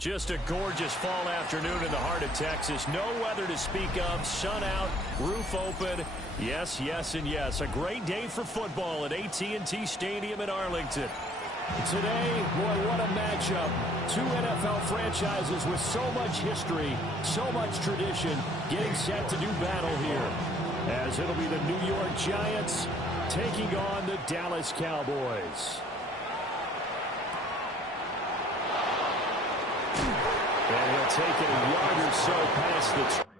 Just a gorgeous fall afternoon in the heart of Texas. No weather to speak of. Sun out, roof open. Yes, yes, and yes. A great day for football at AT&T Stadium in Arlington. Today, boy, what a matchup. Two NFL franchises with so much history, so much tradition, getting set to do battle here. As it'll be the New York Giants taking on the Dallas Cowboys. And he'll take it a yard or so past the...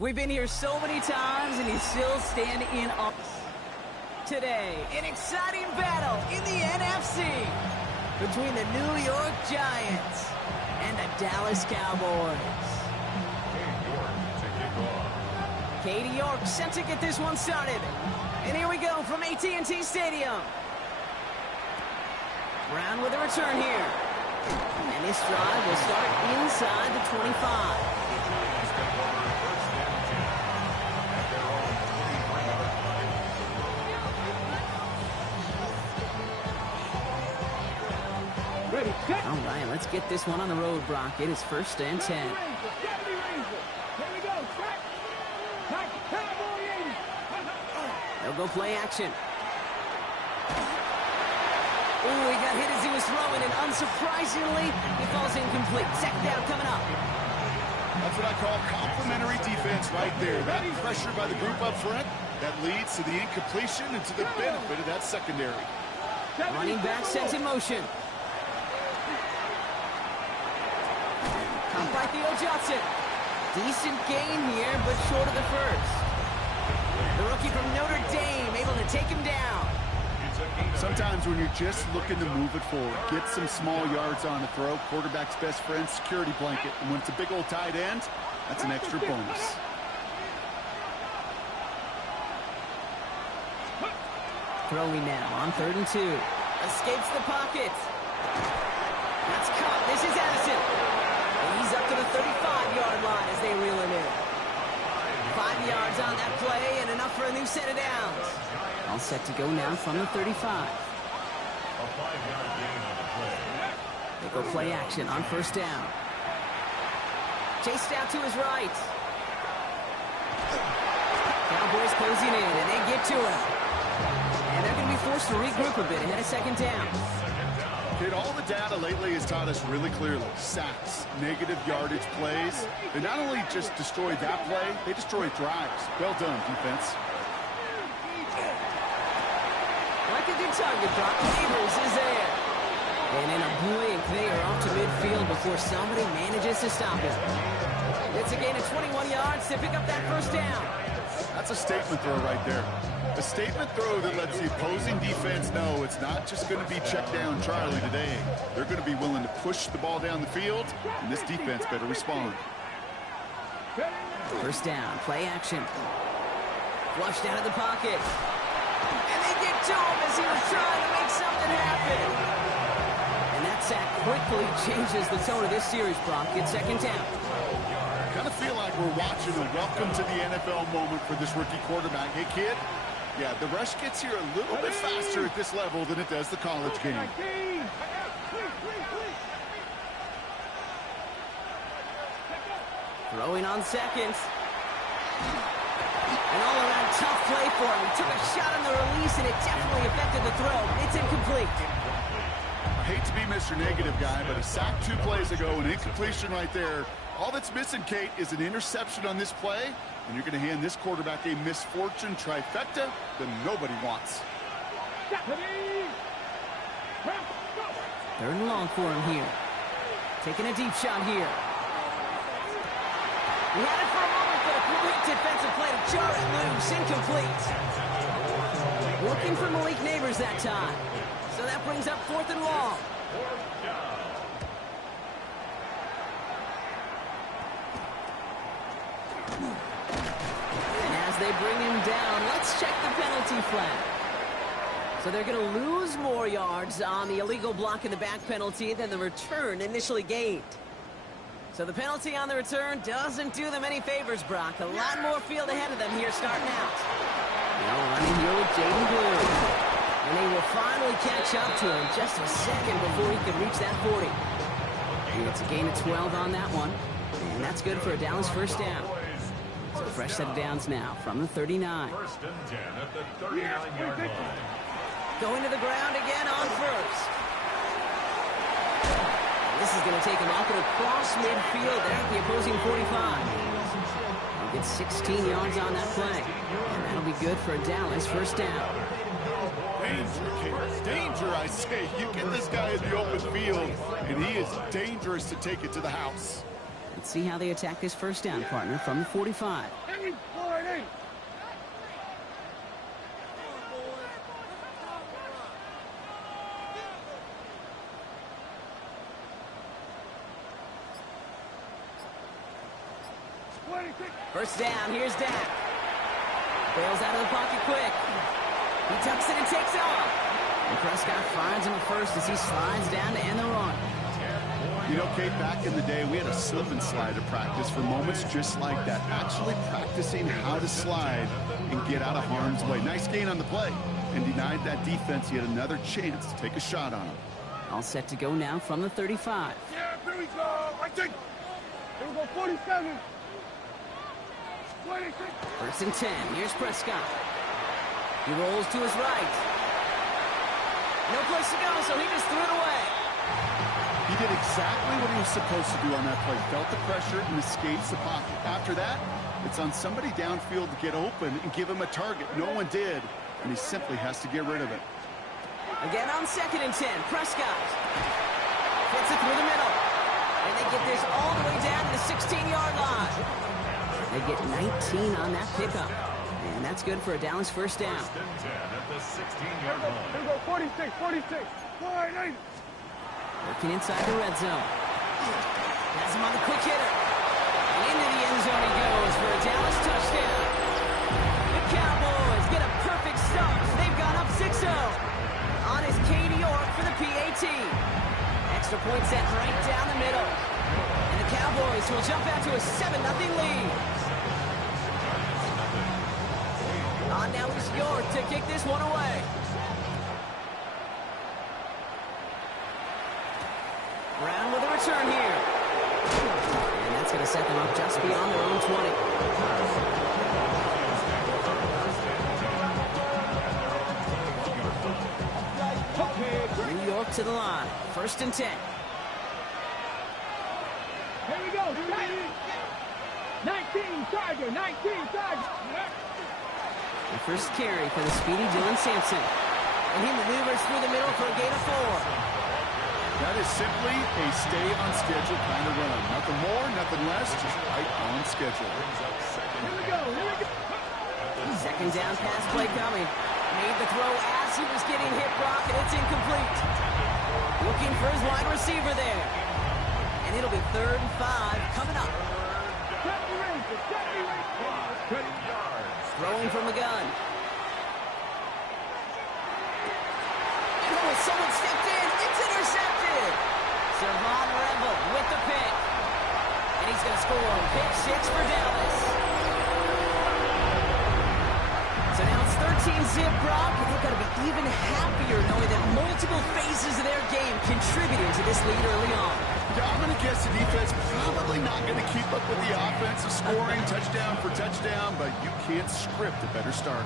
We've been here so many times, and he's still standing in on today. An exciting battle in the NFC between the New York Giants and the Dallas Cowboys. Katie York set to get this one started. And here we go from AT&T Stadium. Brown with a return here. And this drive will start inside the 25. All right, let's get this one on the road, Brock. It is 1st and 10. They'll go play action. Ooh, he got hit as he was throwing, and unsurprisingly, he falls incomplete. 2nd down coming up. That's what I call complimentary defense right there. That pressure by the group up front, that leads to the incompletion and to the benefit of that secondary. Running back sent in motion. By Theo Johnson. Decent gain here, but short of the first. The rookie from Notre Dame able to take him down. Sometimes when you're just looking to move it forward, get some small yards on the throw, quarterback's best friend, security blanket. And when it's a big old tight end, that's an extra bonus. Throwing now on 3rd and 2. Escapes the pocket. That's caught. This is Addison. He's up to the 35-yard line as they reel him in. 5 yards on that play and enough for a new set of downs. All set to go now from the 35. They go play action on 1st down. Chased out to his right. Cowboys closing in, and they get to him. And they're going to be forced to regroup a bit ahead of 2nd down. Kid, all the data lately has taught us really clearly. Sacks, negative yardage plays. They not only just destroy that play, they destroy drives. Well done, defense. Like a good target drop, Neighbors is there. And in a blink, they are off to midfield before somebody manages to stop him. It's a gain of 21 yards to pick up that 1st down. That's a statement throw right there. A statement throw that lets the opposing defense know it's not just going to be check down Charlie today. They're going to be willing to push the ball down the field, and this defense better respond. 1st down, play action. Flushed out of the pocket. And they get to him as he was trying to make something happen. And that's sack quickly changes the tone of this series, Brock. It's second down. I kind of feel like we're watching a welcome to the NFL moment for this rookie quarterback. Hey, kid, yeah, the rush gets here a little bit faster at this level than it does the college game. Throwing on seconds. An all-around tough play for him. He took a shot on the release, and it definitely affected the throw. It's incomplete. I hate to be Mr. Negative guy, but a sack 2 plays ago, an incompletion right there. All that's missing, Kate, is an interception on this play, and you're going to hand this quarterback a misfortune trifecta that nobody wants. Third and long for him here. Taking a deep shot here. He had it for a moment, but a quick defensive play to jar it loose. Incomplete. Looking for Malik Neighbors that time. So that brings up 4th and long. And as they bring him down, let's check the penalty flag. So they're going to lose more yards on the illegal block in the back penalty than the return initially gained. So the penalty on the return doesn't do them any favors, Brock. A lot more field ahead of them here starting out. Now running here with Jaden Blue. And they will finally catch up to him just a second before he could reach that 40. He gets a gain of 12 on that one. And that's good for a Dallas first down. So a fresh set of downs now from the 39. First and 10 at the 39-yard line. Going to the ground again on first. This is going to take him off and across midfield there at the opposing 45. He'll get 16 yards on that play. And that'll be good for a Dallas first down. Danger, Kate. Danger, I say. You get this guy in the open field, and he is dangerous to take it to the house. Let's see how they attack this first down, partner, from the 45. First down, here's Dak. Bails out of the pocket quick. He tucks it and takes off. And Prescott finds him at first as he slides down to end the run. You know, Kate, back in the day, we had a slip and slide to practice for moments just like that. Actually practicing how to slide and get out of harm's way. Nice gain on the play. And denied that defense yet another chance to take a shot on him. All set to go now from the 35. Yeah, here we go. I think. Here we go, 47. 26. First and 10. Here's Prescott. He rolls to his right. No place to go, so he just threw it away. He did exactly what he was supposed to do on that play. Felt the pressure and escapes the pocket. After that, it's on somebody downfield to get open and give him a target. No one did, and he simply has to get rid of it. Again on second and 10. Prescott hits it through the middle. And they get this all the way down to the 16-yard line. They get 19 on that pickup. And that's good for a Dallas first down. First and 10 at the 16-yard line. Here we go, 46, 46. 49. Working inside the red zone. Has him on the quick hitter. And into the end zone he goes for a Dallas touchdown. The Cowboys get a perfect start. They've gone up 6-0. On is Katie York for the PAT. Extra point set right down the middle. And the Cowboys will jump out to a 7-0 lead. On now is York to kick this one away. Brown with a return here. And that's going to set them up just beyond their own 20. New York to the line. First and 10. Here we go. 19, Tiger. 19, Tiger. The first carry for the speedy Dylan Sampson. And he maneuvers through the middle for a gain of 4. That is simply a stay-on-schedule kind of run. Nothing more, nothing less, just right on schedule. Here we go. Here we go. Second down pass play coming. Made the throw as he was getting hit, Brock, and it's incomplete. Looking for his wide receiver there. And it'll be 3rd and 5 coming up. Throwing from the gun. And oh, someone stepped in. It's intercepted. Savon Revel with the pick. And he's going to score pick 6 for Dallas. So now it's 13-zip, Brock. They've got to be even happier knowing that multiple phases of their game contributed to this lead early on. Yeah, I'm going to guess the defense probably not going to keep up with the offensive scoring touchdown for touchdown, but you can't script a better start.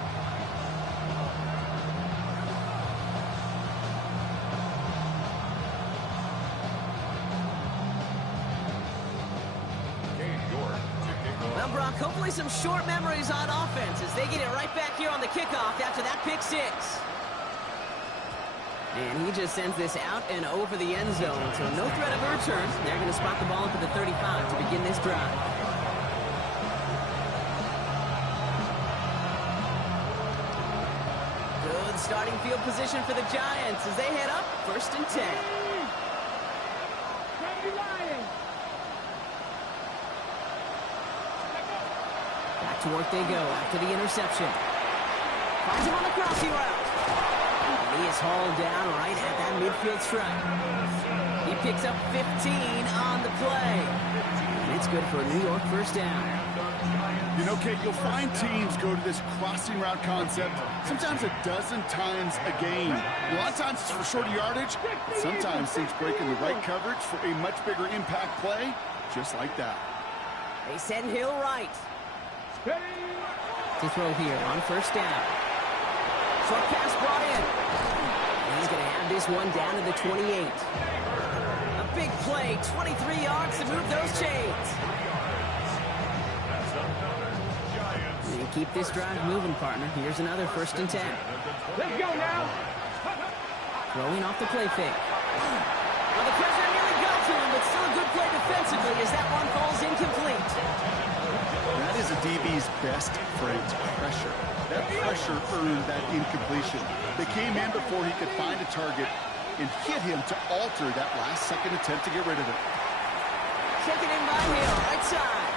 Well, Brock, hopefully some short memories on offense as they get it right back here on the kickoff after that pick 6. And he just sends this out and over the end zone, so no threat of a return. They're going to spot the ball up at the 35 to begin this drive. Good starting field position for the Giants as they head up 1st and 10. Back to work they go after the interception. Finds him on the crossing route. And he is hauled down right at that midfield stripe. He picks up 15 on the play. And it's good for a New York first down. You know, Kate, you'll find teams go to this crossing route concept sometimes a dozen times a game. A lot of times it's for shorter yardage, but sometimes things break in the right coverage for a much bigger impact play, just like that. They send Hill right. To throw here on 1st down. Short pass brought in. And he's going to have this one down to the 28. A big play, 23 yards to move those chains. And keep this drive moving, partner. Here's another 1st and 10. Let's go now. Throwing off the play fake. Well, the pressure nearly got to him, but still a good play defensively as that one falls incomplete. That is a DB's best friend, pressure. That pressure earned that incompletion. They came in before he could find a target and hit him to alter that last-second attempt to get rid of it. Taken in by Hill, right side.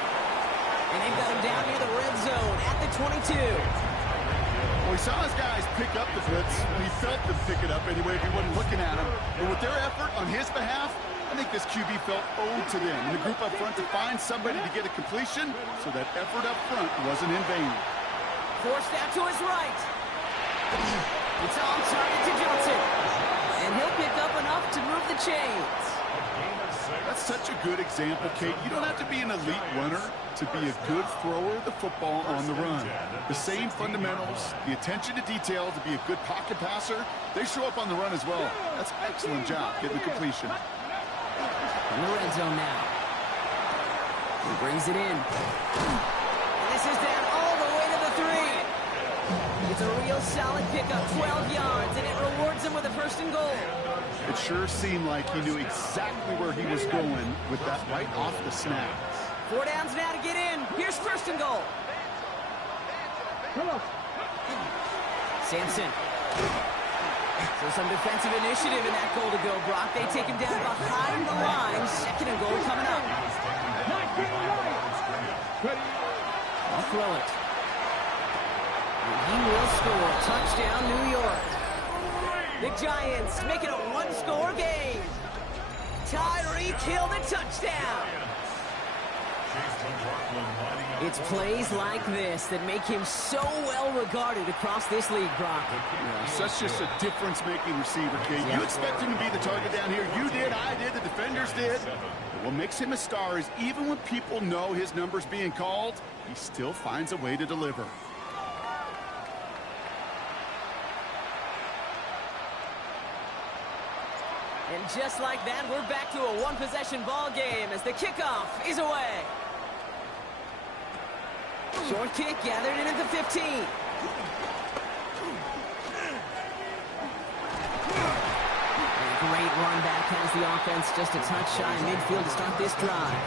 And they've got him down near the red zone at the 22. Well, he saw his guys pick up the blitz, and he felt them pick it up anyway if he wasn't looking at him. But with their effort on his behalf, I think this QB felt owed to them and the group up front to find somebody to get a completion, so that effort up front wasn't in vain. Forced out to his right. It's on target to Johnson. And he'll pick up enough to move the chains. That's such a good example, Kate. You don't have to be an elite runner to be a good thrower of the football on the run. The same fundamentals, the attention to detail to be a good pocket passer, they show up on the run as well. That's an excellent job getting the completion. In the red zone now. He brings it in. And this is down all the way to the 3. It's a real solid pickup, 12 yards, and it rewards him with a 1st and goal. It sure seemed like he knew exactly where he was going with that right off the snap. 4 downs now to get in. Here's 1st and goal. Come on. Sampson. So some defensive initiative in that goal to go, Brock. They take him down behind the line. 2nd and goal coming up. I'll throw it. And he will score. Touchdown, New York. The Giants make it a 1-score game. Tyreek Hill the touchdown. It's plays like this that make him so well regarded across this league, Brock. Yeah, such just a difference-making receiver, Kate. You expect him to be the target down here. You did, I did, the defenders did. But what makes him a star is even when people know his number's being called, he still finds a way to deliver. And just like that, we're back to a one-possession ball game as the kickoff is away. Short kick gathered in at the 15. And a great run back has the offense just a touch shy of midfield to start this drive.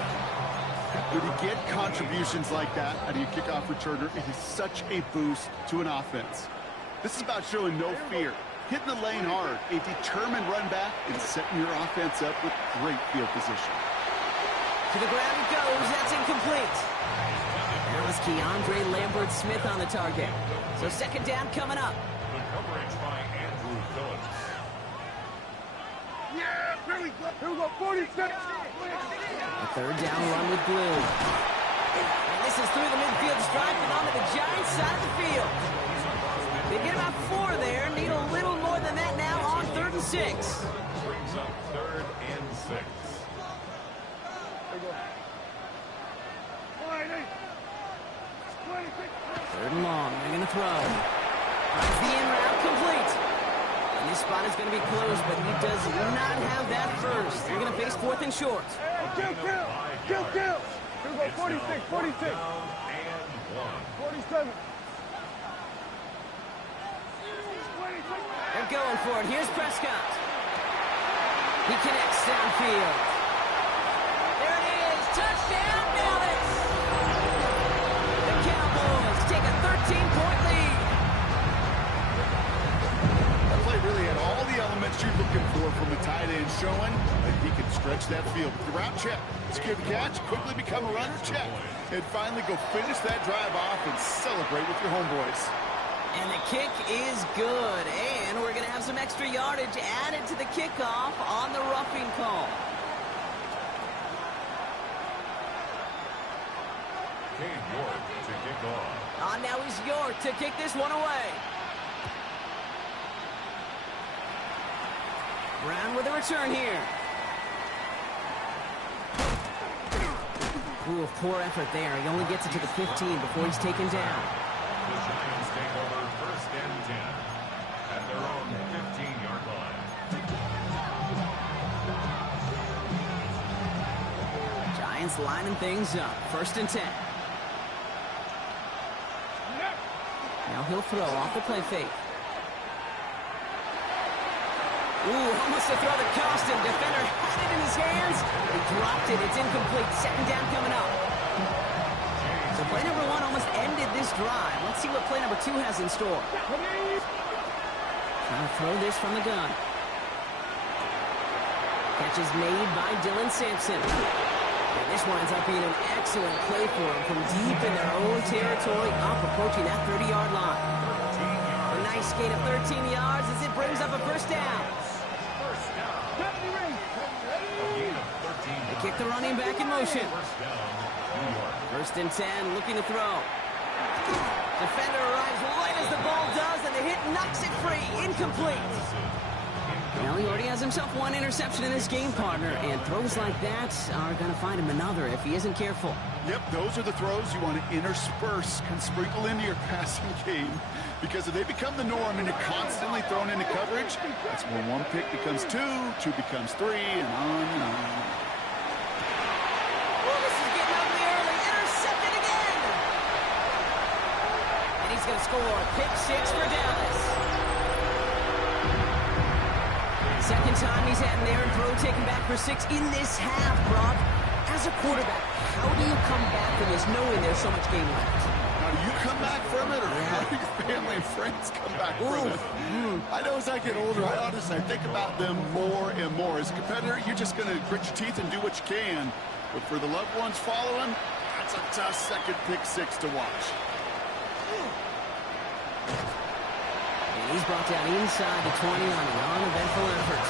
When you get contributions like that out of your kickoff returner, it is such a boost to an offense. This is about showing no fear, hitting the lane hard, a determined run back, and setting your offense up with great field position. To the ground it goes. That's incomplete. That was Keandre Lambert-Smith on the target. So 2nd down coming up. The coverage by Andrew Phillips. Yeah, Here we go, 46. A third down run with blue. And this is through the midfield stripe and onto the Giants side of the field. They get about 4 there. Need a little more than that now on 3rd and 6. Brings up 3rd and 6. Third and long. They're going to throw. Finds the in route complete. And this spot is going to be closed, but he does not have that first. They're going to face 4th and short. Kill. Here we go, 46, 46. 47. They're going for it. Here's Prescott. He connects downfield. There it is. Touchdown, Dallas. The Cowboys take a 13-point lead. That play really had all the elements you're looking for from a tight end, showing that he can stretch that field. The route check, secure the catch, quickly become a runner check, and finally go finish that drive off and celebrate with your homeboys. And the kick is good. And we're going to have some extra yardage added to the kickoff on the roughing call. Cade York to kick off. On now is York to kick this one away. Brown with a return here. Ooh, poor effort there. He only gets it to the 15 before he's taken down. The Giants take over 1st and 10 at their own 15-yard line. Giants lining things up. 1st and 10. Now he'll throw off the play fake. Ooh, almost a throw that cost him. Defender had it in his hands. He dropped it. It's incomplete. 2nd down coming up. So play number 1 almost ended this drive. Let's see what play number 2 has in store. Trying to throw this from the gun. Catch is made by Dylan Sampson. And this winds up being an excellent play for him from deep in their own territory, up approaching that 30-yard line. A nice gain of 13 yards as it brings up a 1st down. They kick the running back in motion. 1st and 10, looking to throw. Defender arrives right as the ball does, and the hit knocks it free. Incomplete. Well, he already has himself 1 interception in this game, partner, and throws like that are going to find him another if he isn't careful. Yep, those are the throws you want to intersperse and sprinkle into your passing game, because if they become the norm and you're constantly thrown into coverage, that's when 1 pick becomes 2, 2 becomes 3, and on and on. Oh, this is getting ugly early. Intercepted again. And he's going to score. Pick 6 for Dallas. 2nd time he's had an errant throw taken back for 6 in this half, Brock. As a quarterback, how do you come back from this knowing there's so much game left? How do you come back from it, or how do your family and friends come back from it? I know as I get older, I think about them more and more. As a competitor, you're just going to grit your teeth and do what you can. But for the loved ones following, that's a tough 2nd pick 6 to watch. And he's brought down inside the 20 on an uneventful effort.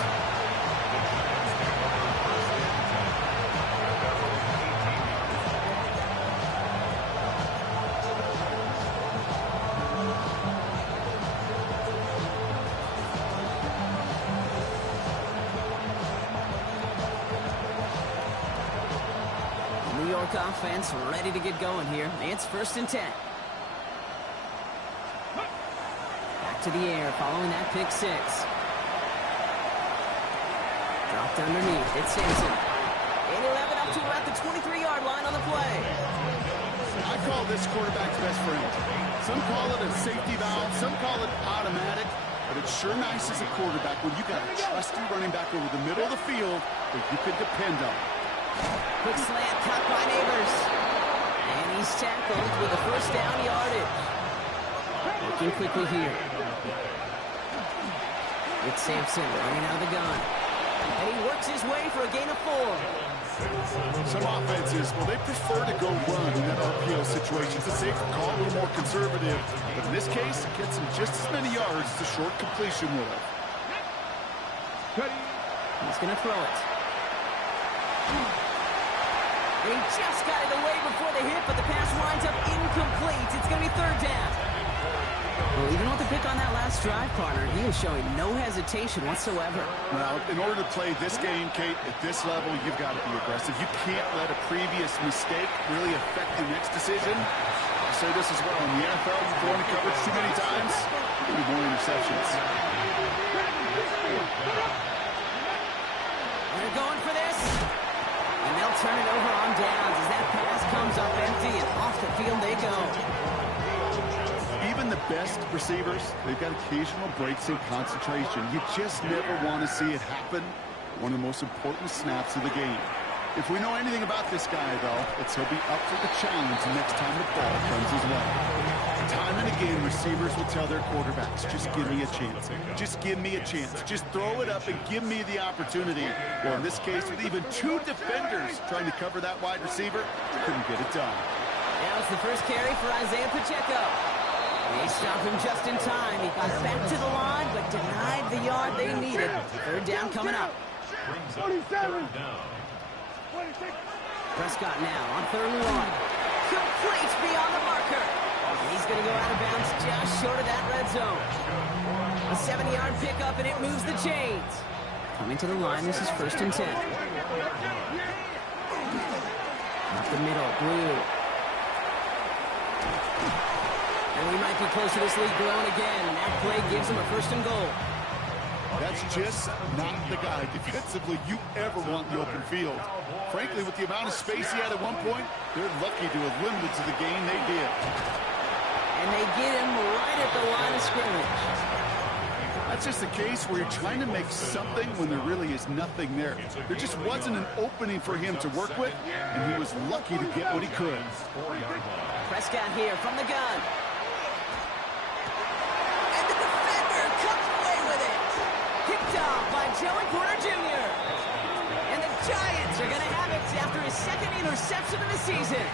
New York offense ready to get going here. It's 1st and 10. Back to the air following that pick 6. Dropped underneath. It's Sampson. And he'll have it up to about the 23-yard line on the play. I call this quarterback's best friend. Some call it a safety valve, some call it automatic, but it's sure nice as a quarterback when you got a trusty running back over the middle of the field that you can depend on. Quick slant cut by Neighbors. And he's tackled with a 1st down yardage. Looking quickly here. It's Sampson running out of the gun. And he works his way for a gain of 4. Some offenses, well, they prefer to go run in that RPO situation. It's a safer call, a little more conservative. But in this case, it gets him just as many yards as a short completion would have. He's going to throw it. He just got it away before the hit, but the pass winds up incomplete. It's going to be third down. Well, even with the pick on that last drive, partner, he is showing no hesitation whatsoever. Well, in order to play this game, Kate, at this level, you've got to be aggressive. You can't let a previous mistake really affect your next decision. I'll say this as well. In the NFL, you've thrown the coverage too many times, there'll be more interceptions. They're going for this. And they'll turn it over on downs as that pass comes up empty, and off the field they go. Even the best receivers, they've got occasional breaks in concentration. You just never want to see it happen. One of the most important snaps of the game. If we know anything about this guy, though, it's he'll be up for the challenge next time the ball comes his way. Time and again, receivers will tell their quarterbacks, just give me a chance. Just give me a chance. Just throw it up and give me the opportunity. Well, in this case, with even two defenders trying to cover that wide receiver, couldn't get it done. Now it's the first carry for Isaiah Pacheco. They stopped him just in time. He got back to the line, but denied the yard they needed. Third down coming up. 47. Prescott now on 3rd and 1. Complete beyond the marker. And he's going to go out of bounds just short of that red zone. A 7-yard pickup, and it moves the chains. Coming to the line, this is 1st and 10. Up the middle, Blue. And we might be close to this lead growing again. And that play gives him a 1st and goal. That's just not the guy defensively you ever want in the open field. Frankly, with the amount of space he had at one point, they're lucky to have limited to the game they did. And they get him right at the line of scrimmage. That's just a case where you're trying to make something when there really is nothing there. There just wasn't an opening for him to work with, and he was lucky to get what he could. Prescott here from the gun. And the defender comes away with it. Picked off by Joey Porter Jr. And the Giants are going to have it after his 2nd interception of the season.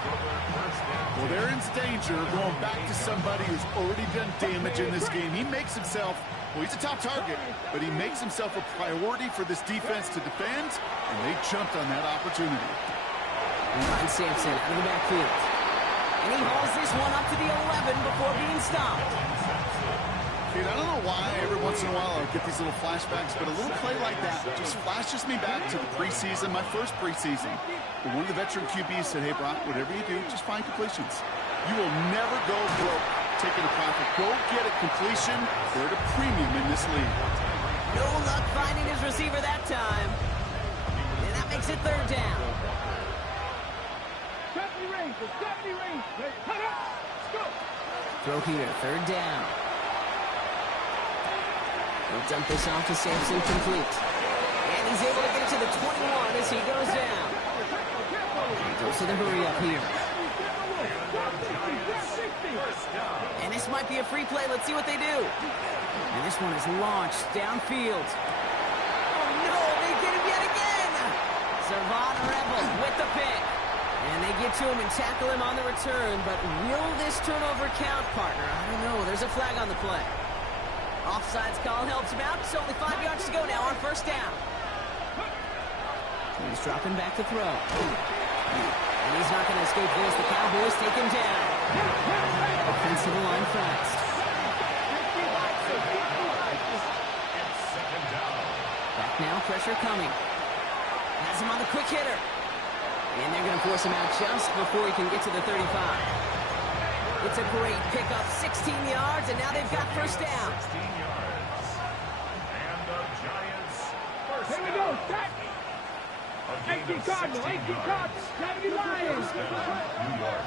Well, they're in danger going back to somebody who's already done damage in this game. He makes himself, well, he's a top target, but he makes himself a priority for this defense to defend, and they jumped on that opportunity. Ryan Sampson out of the backfield. And he hauls this one up to the 11 before being stopped. Dude, I don't know why every once in a while I get these little flashbacks, but a little play like that just flashes me back to the preseason, my first preseason. One of the veteran QBs said, hey, Brock, whatever you do, just find completions. You will never go broke taking a profit. Go get a completion. They're at a premium in this league. No luck finding his receiver that time. And that makes it 3rd down. 70 range. 70 range. Cut up. Let's go. Throw here, 3rd down. He'll dump this off to Sampson, complete. And he's able to get it to the 21 as he goes down. He goes to the hurry up here. And this might be a free play. Let's see what they do. And this one is launched downfield. Oh, no, they get him yet again. Savant Rebel with the pick. And they get to him and tackle him on the return. But will this turnover count, partner? I don't know. There's a flag on the play. Offsides call helps him out. It's only 5 yards to go now on 1st down. He's dropping back to throw. And he's not going to escape this. The Cowboys take him down. Offensive line fast. Back now, pressure coming. Has him on the quick hitter. And they're going to force him out just before he can get to the 35. It's a great pickup, 16 yards, and now they've got 1st down. 16 yards. And the Giants first Here we down. go. Set. A gain 18 of Cardinal. 16 18 yards. Cardinal. 70 Lions. First down, New York.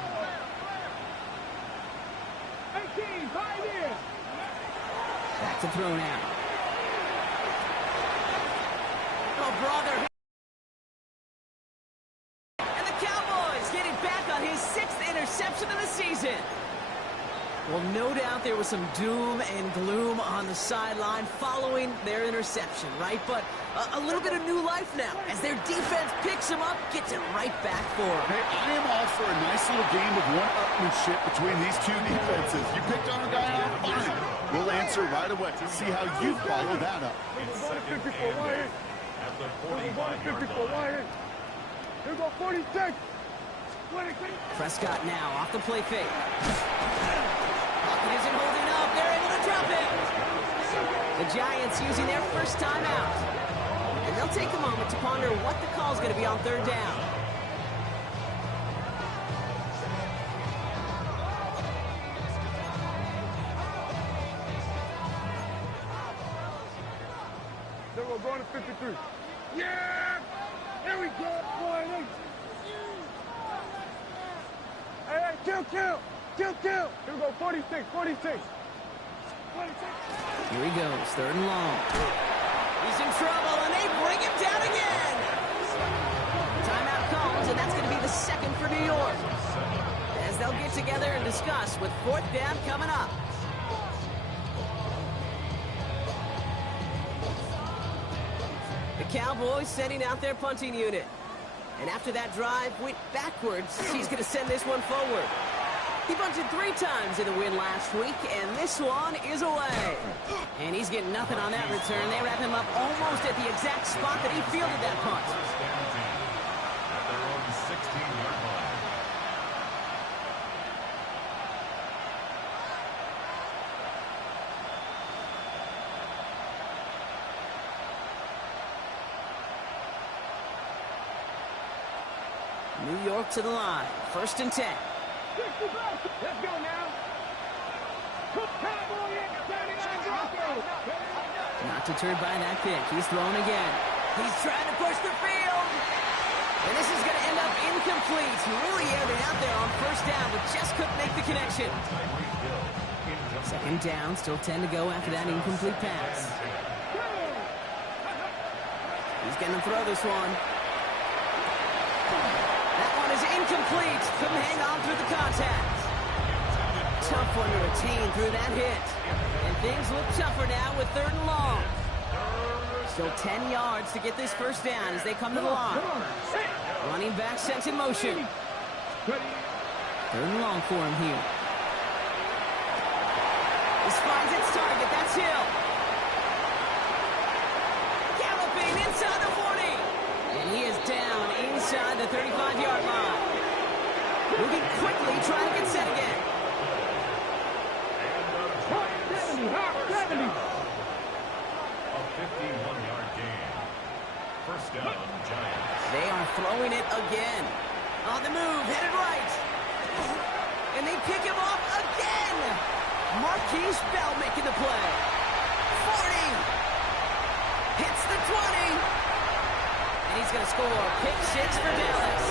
18. 5 in. Back to throw now. Oh, brother. And the Cowboys getting back on his 6th interception of the season. Well, no doubt there was some doom and gloom on the sideline following their interception, right? But a little bit of new life now as their defense picks him up, gets it right back for him. Hey, I am all for a nice little game of one-upmanship between these two defenses. You picked our guy out, fine. We'll answer right away. See how you follow that up. It's 2nd and 8 at at the Here we go 45-yard 54. line. Wide in. Here we go 46. Prescott now off the play fake. Pocket isn't holding up. They're able to drop it. The Giants using their first timeout. And they'll take a moment to ponder what the call is going to be on third down. Then we're going to 53. Yeah! Here we go. Wide in. Hey, kill. Here we go 46. 46. Here he goes, third and long. He's in trouble, and they bring him down again. Timeout calls, and that's going to be the second for New York, as they'll get together and discuss with fourth down coming up. The Cowboys sending out their punting unit. And after that drive went backwards, he's going to send this one forward. He bunted 3 times in the win last week, and this one is away. And he's getting nothing on that return. They wrap him up almost at the exact spot that he fielded that punt. First and 10 at their own 16-yard line. New York to the line, first and 10. Let's go now. Not deterred by that pick. He's throwing again. He's trying to push the field. And this is going to end up incomplete. Really aired it out there on first down, but just couldn't make the connection. Second down, still 10 to go after that incomplete pass. He's going to throw this one. That one is incomplete. Couldn't hang on through the contact. Tough one to retain through that hit. And things look tougher now with third and long. Still 10 yards to get this first down as they come to the line. Running back sent in motion. Third and long for him here. This finds its target. That's Hill. Galloping inside the 40. And he is down inside the 35-yard line. Moving quickly, trying to get set again. 70. A 51-yard gain. First down, Giants. They are throwing it again. On the move, headed right. And they pick him off again. Marquise Bell making the play. 40. Hits the 20. And he's going to score. Pick 6 for Dallas.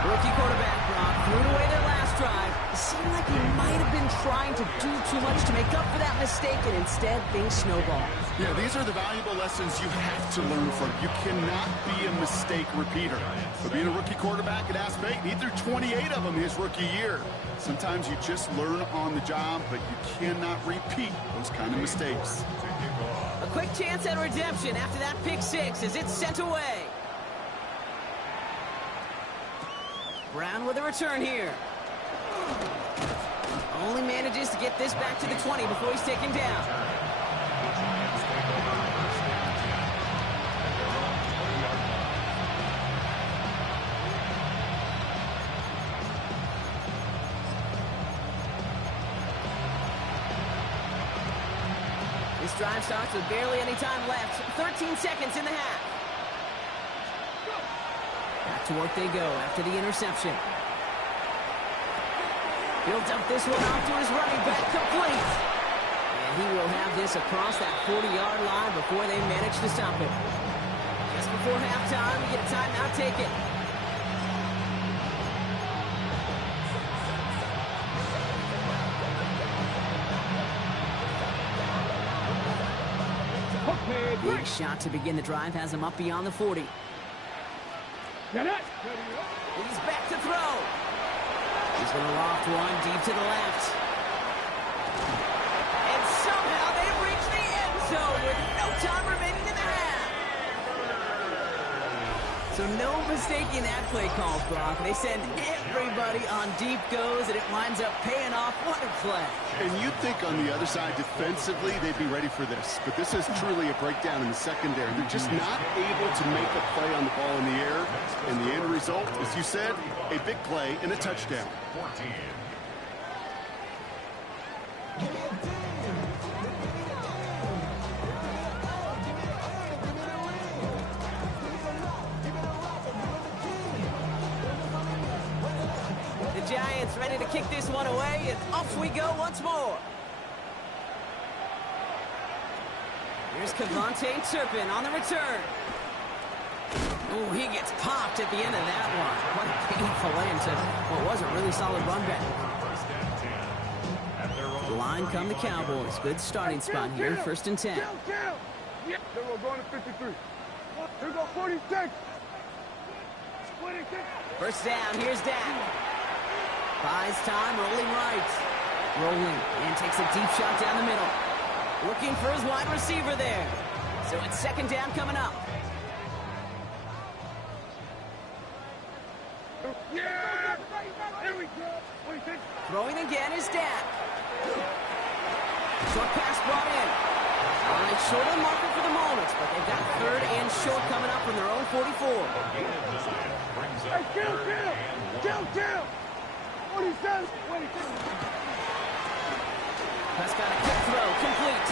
Rookie quarterback Brock threw it away their last drive. It seemed like he might have been trying to do too much to make up for that mistake, and instead things snowballed. Yeah, these are the valuable lessons you have to learn from. You cannot be a mistake repeater. But being a rookie quarterback at App State, he threw 28 of them his rookie year. Sometimes you just learn on the job, but you cannot repeat those kind of mistakes. A quick chance at redemption after that pick 6 as it's sent away. Brown with a return here. Only manages to get this back to the 20 before he's taken down. This drive starts with barely any time left. 13 seconds in the half. Back to work they go after the interception. Built up this one off to his running back, complete. And he will have this across that 40-yard line before they manage to stop it. Just before halftime, we get a timeout taken. Big shot to begin the drive has him up beyond the 40. He's back to throw. He's going to loft one deep to the left. And somehow they reach the end zone with no time remaining in the half. So no mistaking that play call, Brock. They send everybody on deep goes, and it winds up paying off. What a play. And you'd think on the other side defensively they'd be ready for this. But this is truly a breakdown in the secondary. They're just not able to make a play on the ball in the air. And the end result, as you said, a big play and a touchdown. 14. The Giants ready to kick this one away, and off we go once more. Here's Cavante Turpin on the return. Oh, he gets popped at the end of that one. What a painful end to what was a really solid run back. The line come the Cowboys. Good starting spot here, 1st and 10. Yeah, then we're going to 53. Here we go, 46. 26. First down, here's Dak. Buys time, rolling right. Rolling, and takes a deep shot down the middle. Looking for his wide receiver there. So it's 2nd down coming up. Yeah! Here we go. 26. Throwing again is Dak. Short pass brought in. All right, short on marker for the moment, but they've got 3rd and short coming up from their own 44. Hey, kill! 47, 26. Prescott, a quick throw, complete.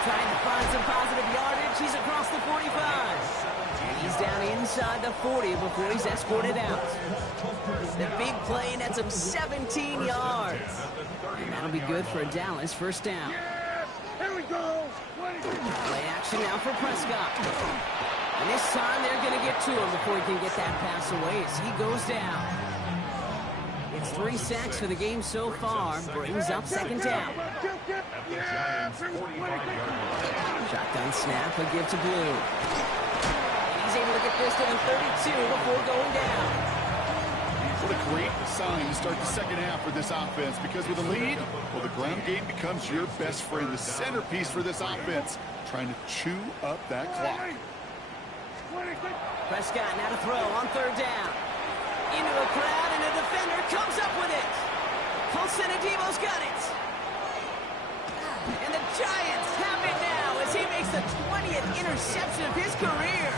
Trying to find some positive yardage. He's across the 45. And he's down inside the 40 before he's escorted out. The big play nets him 17 yards. And that'll be good for a Dallas 1st down. Yeah! Here we go. 26. Play action now for Prescott. And this time they're going to get to him before he can get that pass away as he goes down. It's 3 sacks for the game so far. Brings up 2nd down. Yeah! Shotgun snap, a give to Blue. And he's able to get this to the 32 before going down. What a great sign to start the second half for this offense, because with a lead, well, the ground game becomes your best friend, the centerpiece for this offense, trying to chew up that clock. Prescott now to throw on 3rd down. Into a crowd, and a defender comes up with it. Colson Adebo's got it. And the Giants have it now as he makes the 20th interception of his career.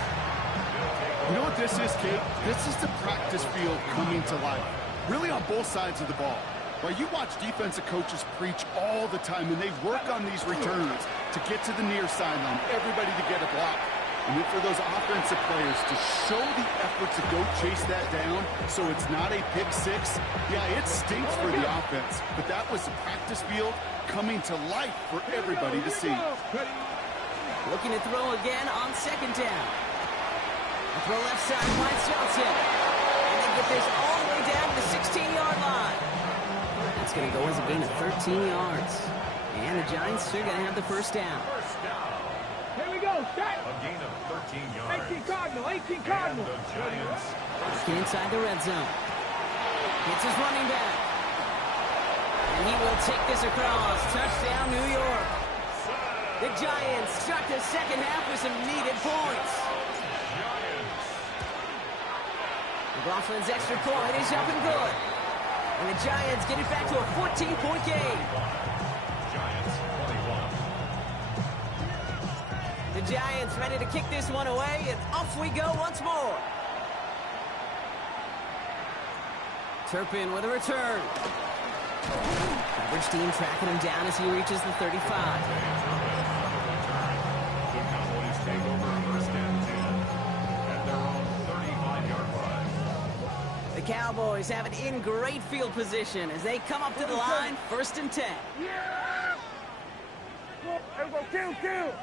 You know what this is, Kate? This is the practice field coming to life, really on both sides of the ball. Right, you watch defensive coaches preach all the time, and they work on these returns to get to the near sideline, everybody to get a block. And then for those offensive players to show the effort to go chase that down so it's not a pick six, yeah, it stinks for the offense. But that was the practice field coming to life for everybody to see. Looking to throw again on 2nd down. A throw left side, finds Johnson. And they get this all the way down to the 16-yard line. That's going to go as a gain of 13 yards. And the Giants are going to have the 1st down. Here we go, set. A gain of 13 yards. 18 Cardinal, 18 Cardinal. And the Giants. Looking inside the red zone. It's his running back. And he will take this across. Touchdown, New York. The Giants start the second half with some needed points. McLaughlin's extra point is up and good. And the Giants get it back to a 14-point game. Giants 21. The Giants ready to kick this one away, and off we go once more. Turpin with a return. Coverage team tracking him down as he reaches the 35. The Cowboys take over 1st and 10 at their own 35-yard line. The Cowboys have it in great field position as they come up to the line, 1st and 10. Yeah! Here we go, kill.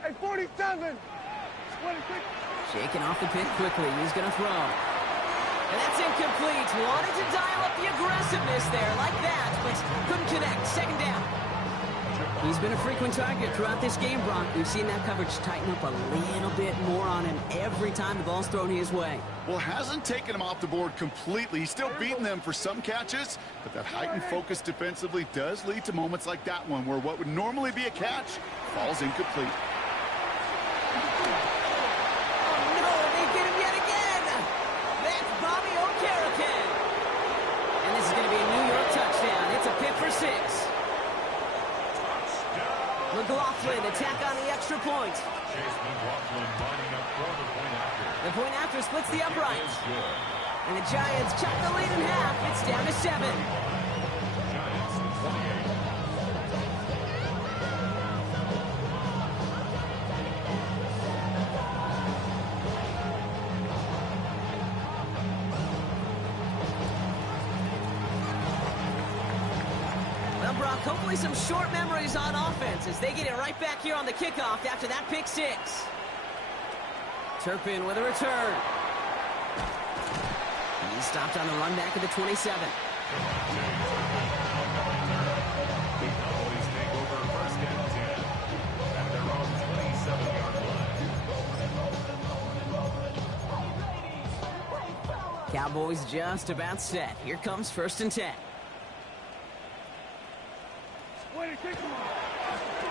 Hey, 47. 26. Shaking off the pick quickly. He's going to throw. And that's incomplete. Wanted to dial up the aggressiveness there like that, but couldn't connect. 2nd down. He's been a frequent target throughout this game, Brock. We've seen that coverage tighten up a little bit more on him every time the ball's thrown his way. Well, hasn't taken him off the board completely. He's still beating them for some catches, but that heightened focus defensively does lead to moments like that one where what would normally be a catch falls incomplete. extra point. Chase McLaughlin lining up for the point after. The point after splits the upright. Is good. And the Giants chop the lead in half. It's down to 7. Giants 28. Well, Brock, hopefully some short memories on offense as they get it right back here on the kickoff after that pick 6. Turpin with a return. He's stopped on the run back at the 27. The Cowboys take over first and 10 at their own 27-yard line. Cowboys just about set. Here comes first and 10.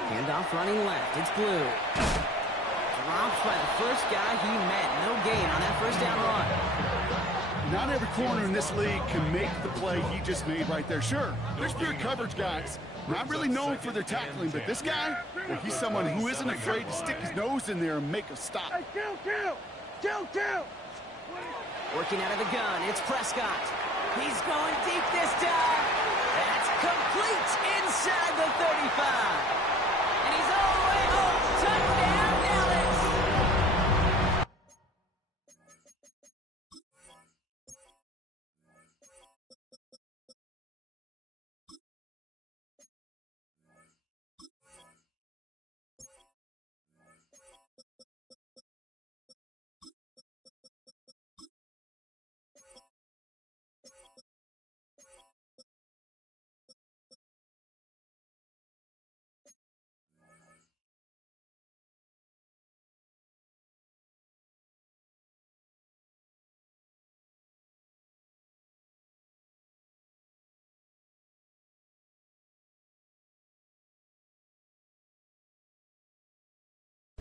Handoff running left. It's Blue. Dropped by the first guy he met. No gain on that first down run. Not every corner in this league can make the play he just made right there. Sure, there's good coverage guys. Not really known for their tackling, but this guy, well, he's someone who isn't afraid to stick his nose in there and make a stop. Hey, kill! Working out of the gun. It's Prescott. He's going deep this time. That's complete inside the 35. And he's all the way home. Touchdown, Dallas.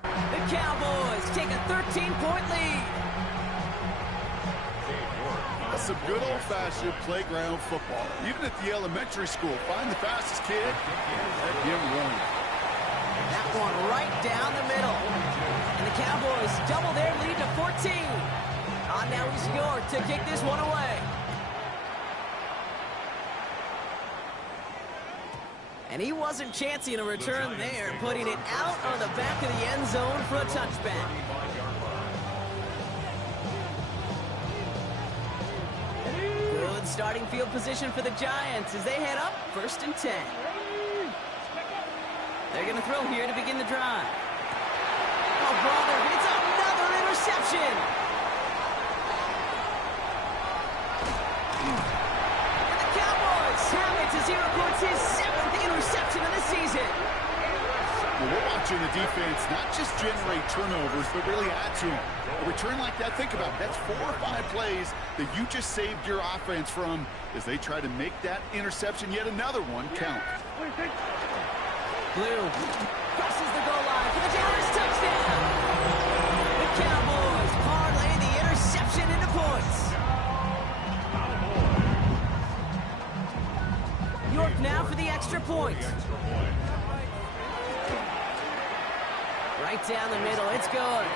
The Cowboys take a 13-point lead. That's some good old-fashioned playground football. Even at the elementary school, find the fastest kid, let him run. That one right down the middle. And the Cowboys double their lead to 14. Now is York to kick this one away. And he wasn't chancing a return there, putting it out on the back of the end zone for a touchback. Good starting field position for the Giants as they head up first and 10. They're going to throw here to begin the drive. Oh, brother, it's another interception. And the Cowboys have it as he reports his 7th interception of the season. Well, we're watching the defense not just generate turnovers, but really add to them. A return like that, think about it, that's 4 or 5 plays that you just saved your offense from as they try to make that interception, yet another one, count. Blue crosses the goal line for the Dallas touchdown. The Cowboys parlay the interception into points. York now for the extra point. Right down the middle, it's good.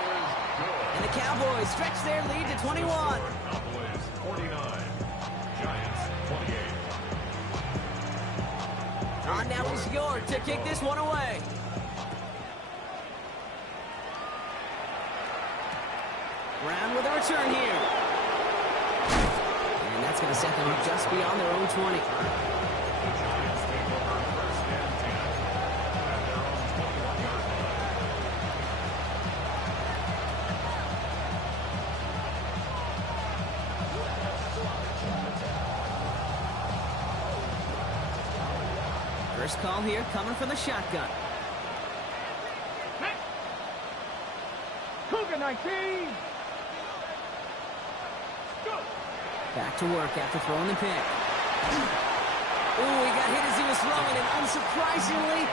And the Cowboys stretch their lead to 21. Cowboys 49, Giants 28. Now is York to kick this one away. Brown with a return here. And that's going to set them up just beyond their own 20. The Giants take over first and 10 at their own 21-yard line. First call here coming from the shotgun. Cougar 19. Back to work after throwing the pick. Ooh, he got hit as he was throwing, and unsurprisingly,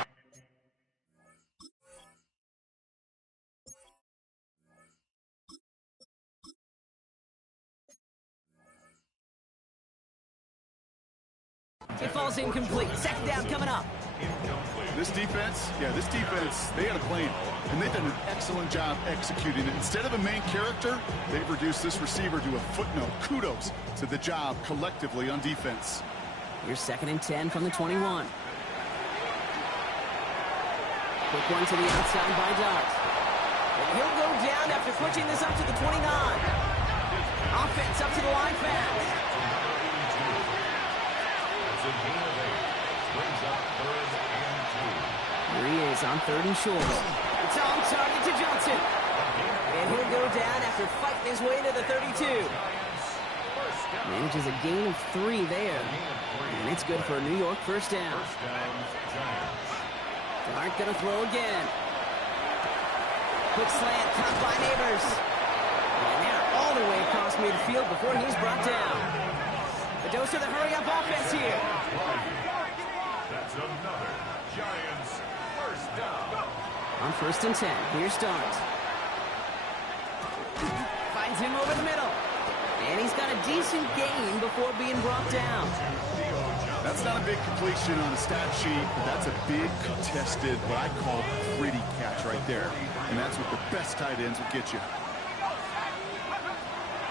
it falls incomplete. Second down coming up. Incomplete. This defense, they had a plan, and they've done an excellent job executing it. Instead of a main character, they've reduced this receiver to a footnote. Kudos to the job collectively on defense. Here's 2nd and 10 from the 21. Quick one to the outside by Dart. And he'll go down after pushing this up to the 29. Offense up to the line fast. Here he is on 3rd and short. It's on target to Johnson. And he'll go down after fighting his way to the 32. Manages a gain of 3 there. And it's good for a New York first down. Dart gonna throw again. Quick slant, caught by Neighbors. And they're all the way across midfield before he's brought down. A dose of the hurry-up offense here. That's another Giants first down. On 1st and 10, here's Dart. Finds him over the middle. And he's got a decent gain before being brought down. That's not a big completion on the stat sheet, but that's a big contested, what I call gritty catch right there. And that's what the best tight ends will get you.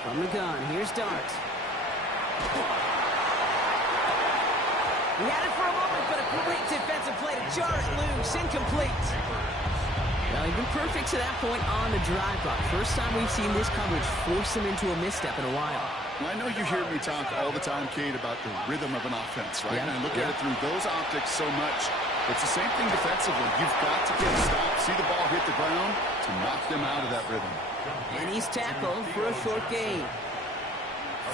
From the gun, here's Dart. He had it for a moment, but a great defensive play to jar it loose. Incomplete. Well, he's been perfect to that point on the drive block. First time we've seen this coverage force him into a misstep in a while. Well, I know you hear me talk all the time, Kate, about the rhythm of an offense, right? Yeah, and I look at it through those optics so much. It's the same thing defensively. You've got to get a stop, see the ball hit the ground to knock them out of that rhythm. And he's tackled for a short gain.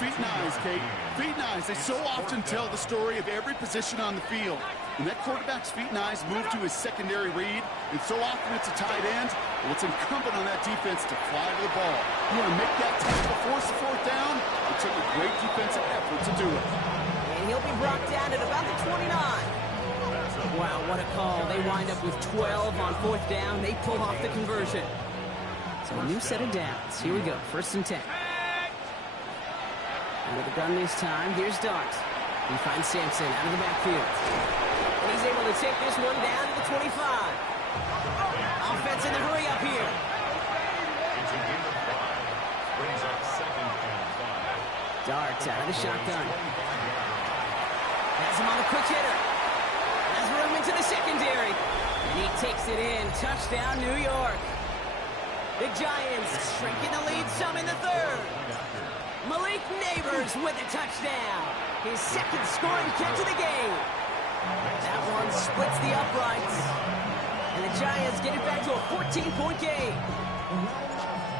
Feet and eyes, Kate. Feet and eyes. They so often tell the story of every position on the field. When that quarterback's feet and eyes move to his secondary read, and so often it's a tight end, well, it's incumbent on that defense to fly to the ball. You want to make that tackle, force the 4th down. It took a great defensive effort to do it. And he'll be brought down at about the 29. Wow, what a call. They wind up with 12 on 4th down. They pull off the conversion. So a new set of downs. Here we go, 1st and 10. Under the gun this time, here's Dart. He finds Sampson out of the backfield. And he's able to take this one down to the 25. Offense in the hurry up here. It's a gain of 5. Brings up 2nd and 5. Dart out of the shotgun. Has him on the quick hitter. Has room into the secondary. And he takes it in. Touchdown, New York. The Giants shrinking the lead some in the 3rd. Malik Neighbors with a touchdown. His 2nd scoring catch of the game. That one splits the uprights. And the Giants get it back to a 14-point game.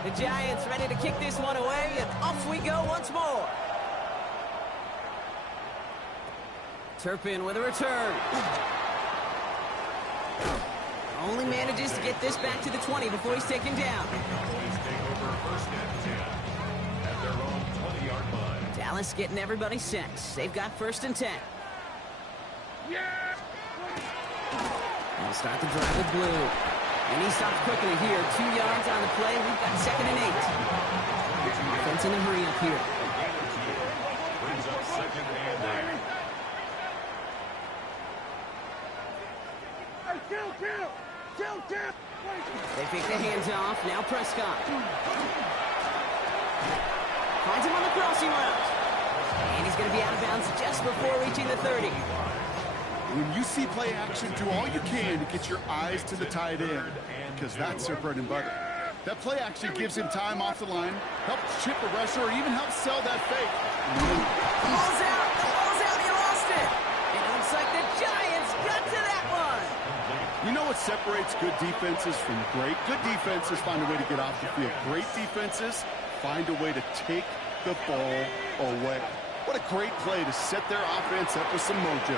The Giants ready to kick this one away, and off we go once more. Turpin with a return. Only manages to get this back to the 20 before he's taken down. Cowboys take over 1st and 10 at their own 20-yard line. Dallas getting everybody set. They've got 1st and 10. They'll start the drive with Blue. And he stops quickly here. 2 yards on the play. We've got 2nd and 8. Offense in the hurry up here. Brings up 2nd and 8. They take the hands off. Now Prescott. Finds him on the crossing route. And he's going to be out of bounds just before reaching the 30. When you see play action, do all you can to get your eyes to the tight end, because that's their bread and butter. That play action gives him time off the line, helps chip a rusher, or even helps sell that fake. Ball's out. The ball's out. He lost it. It looks like the Giants got to that one. You know what separates good defenses from great? Good defenses find a way to get off the field. Great defenses find a way to take the ball away. What a great play to set their offense up with some mojo.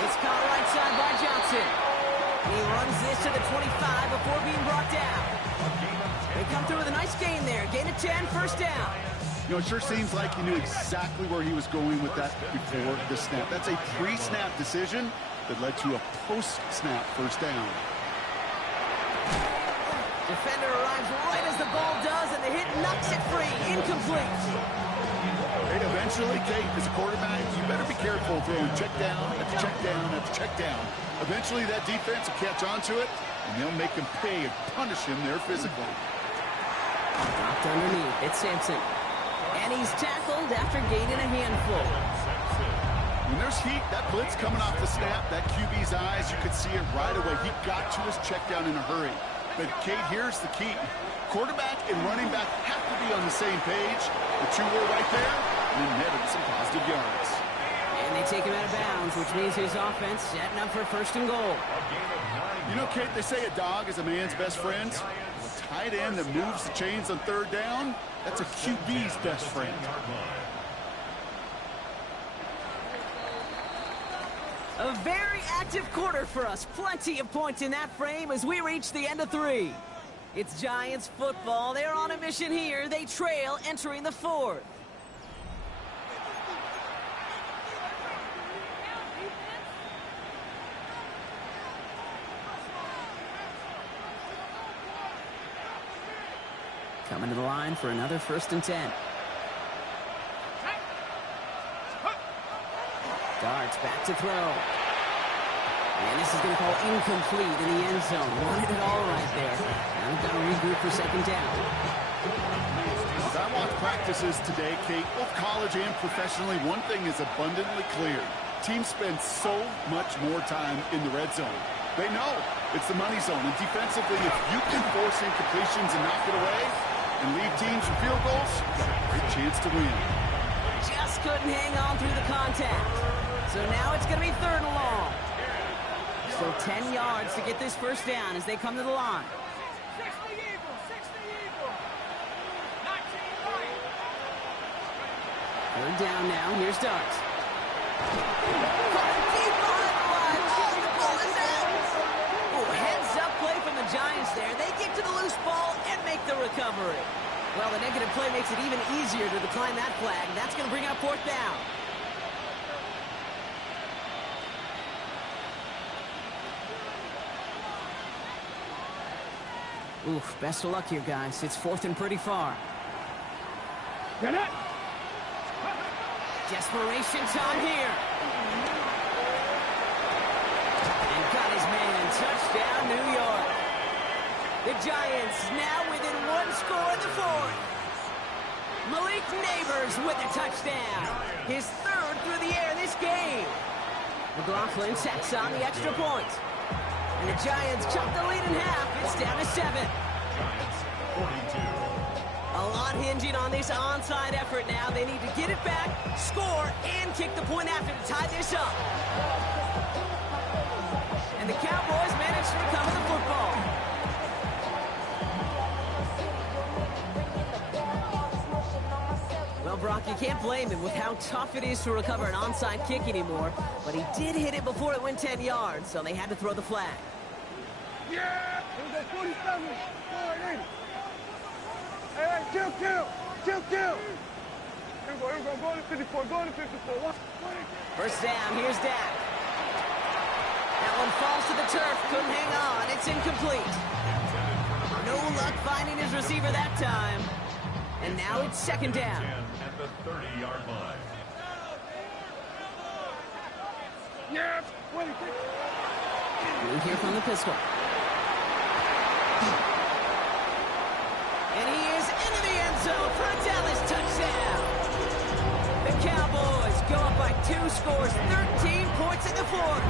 It's caught right side by Johnson. He runs this to the 25 before being brought down. They come through with a nice gain there. Gain of 10, 1st down. You know, it sure seems like he knew exactly where he was going with that before the snap. That's a pre-snap decision that led to a post-snap 1st down. Defender arrives right as the ball does, and the hit knocks it free. Incomplete. Hey, eventually, Kate, as a quarterback, you better be careful throwing check down after check down after check down. Eventually, that defense will catch on to it, and they'll make him pay and punish him there physically. Dropped underneath. It's Sampson. And he's tackled after gaining a handful. When there's heat, that blitz coming off the snap, that QB's eyes, you could see it right away. He got to his check down in a hurry. But, Kate, here's the key. Quarterback and running back have to be on the same page. The two were right there, and then netted some positive yards. And they take him out of bounds, which means his offense setting up for first and goal. You know, Kate, they say a dog is a man's best friend. A tight end that moves the chains on third down, that's a QB's best friend. A very active quarter for us. Plenty of points in that frame as we reach the end of 3. It's Giants football. They're on a mission here. They trail entering the 4th. Coming to the line for another 1st and 10. Darts back to throw. And this is going to fall incomplete in the end zone. Wanted it all right there. Now we've got to regroup for 2nd down. As I watch practices today, Kate, both college and professionally, one thing is abundantly clear. Teams spend so much more time in the red zone. They know it's the money zone. And defensively, if you can force incompletions and knock it away and leave teams with field goals, you've got a great chance to win. Just couldn't hang on through the contact. So now it's going to be 3rd and long. So 10 yards to get this 1st down as they come to the line. 3rd down now. Here's Darts. Deep behind the line. Oh, the ball is out. Oh, heads-up play from the Giants there. They get to the loose ball and make the recovery. Well, the negative play makes it even easier to decline that flag. That's going to bring up 4th down. Oof, best of luck here, guys. It's 4th and pretty far. Get it! Desperation time here. And got his man. Touchdown, New York. The Giants now within 1 score in the 4th. Malik Neighbors with a touchdown. His 3rd through the air this game. McLaughlin sacks on the extra point. And the Giants cut the lead in half. It's down to 7. Giants 42. A lot hinging on this onside effort now. They need to get it back, score, and kick the point after to tie this up. And the Cowboys manage to recover the football. Well, Brock, you can't blame him with how tough it is to recover an onside kick anymore. But he did hit it before it went 10 yards, so they had to throw the flag. Yeah! Here's that 47. Hey, kill! Here we go, go to 54, go to 54. 1st down, here's Dak. That one falls to the turf, couldn't hang on, it's incomplete. No luck finding his receiver that time. And now it's 2nd down. 10 at the 30-yard line. Yeah! Blue here from the pistol. And he is into the end zone for a Dallas touchdown. The Cowboys go up by 2 scores, 13 points in the 4th.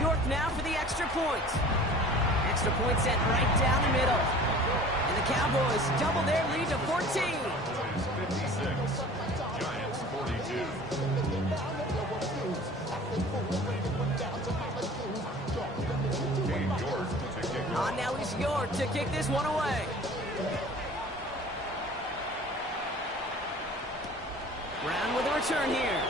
York now for the extra point. Extra point set right down the middle. And the Cowboys double their lead to 14. 56. Giants 42. On now is York to kick this one away. Brown with a return here.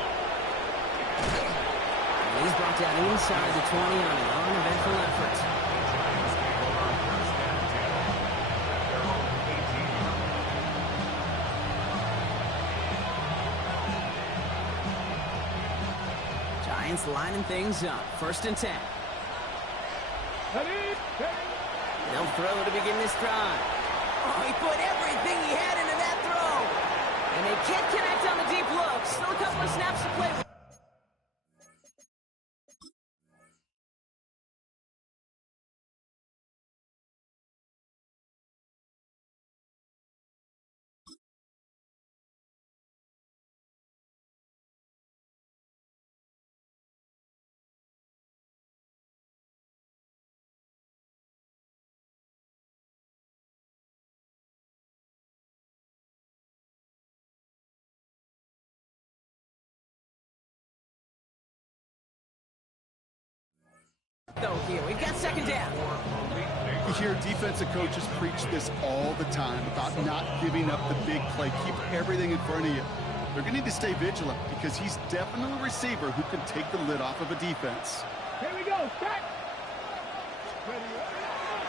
And he's brought down inside the 20 on an uneventful effort. Giants lining things up. 1st and 10. They'll throw to begin this drive. Oh, he put everything he had into that throw. And they can't connect on the deep look. Still a couple of snaps to play with. Though here, we've got second down. You hear defensive coaches preach this all the time about not giving up the big play. Keep everything in front of you. They're going to need to stay vigilant because he's definitely a receiver who can take the lid off of a defense. Here we go, set.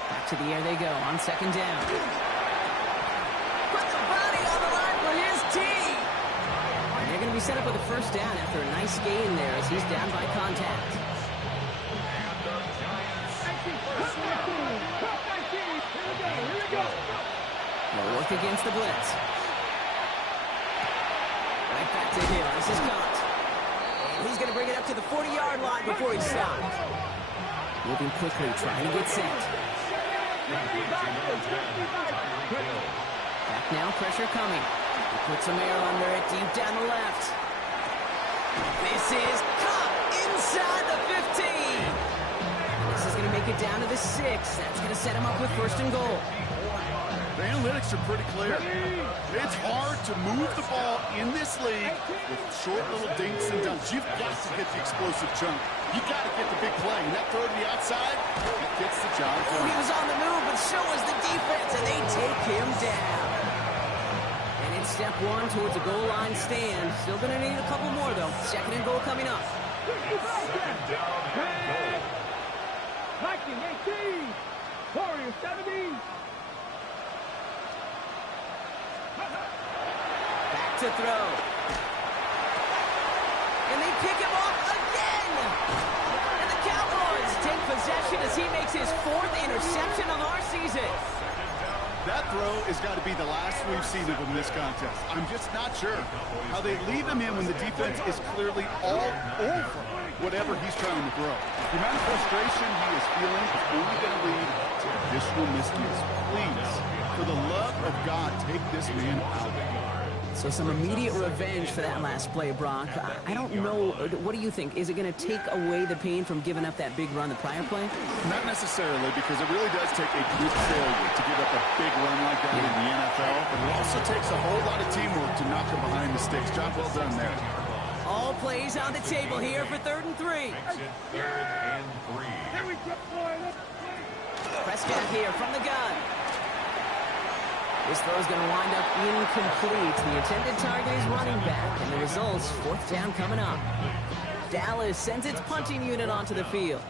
Back to the air they go on second down. Put the body on the line for his team. And they're going to be set up with a first down after a nice gain there as he's down by contact. They'll work against the blitz. Right back to Hill. This is caught. And he's going to bring it up to the 40-yard line before he stops. Moving quickly, trying to get set. Back now, pressure coming. He puts some air under it, deep down the left. This is caught inside the 15. This is going to make it down to the 6. That's going to set him up with first and goal. The analytics are pretty clear. It's hard to move the ball in this league with short little dinks and dunks. You've got to get the explosive chunk. You've got to get the big play. And that throw to the outside, it gets the job done. He was on the move, but so was the defense, and they take him down. And it's step one towards a goal line stand. Still going to need a couple more, though. Second and goal coming up. Viking 18, Warriors 17. Back to throw. And they pick him off again. And the Cowboys take possession as he makes his 4th interception of our season. That throw has got to be the last we've seen of him this contest. I'm just not sure how they leave him in when the defense is clearly all over whatever he's trying to throw. The amount of frustration he is feeling is only going to lead to additional miscues. Please, for the love of God, take this man out. So some immediate revenge for that last play, Brock. I don't know. What do you think? Is it going to take away the pain from giving up that big run the prior play? Not necessarily, because it really does take a good failure to give up a big run like that in the NFL, but it also takes a whole lot of teamwork to knock him behind the sticks. Job well done there. All plays on the table here for 3rd and 3. Third and 3. Here we go, boy. Prescott here from the gun. This throw is going to wind up incomplete. The intended target is running back, and the results, 4th down coming up. Dallas sends its punting unit onto the field.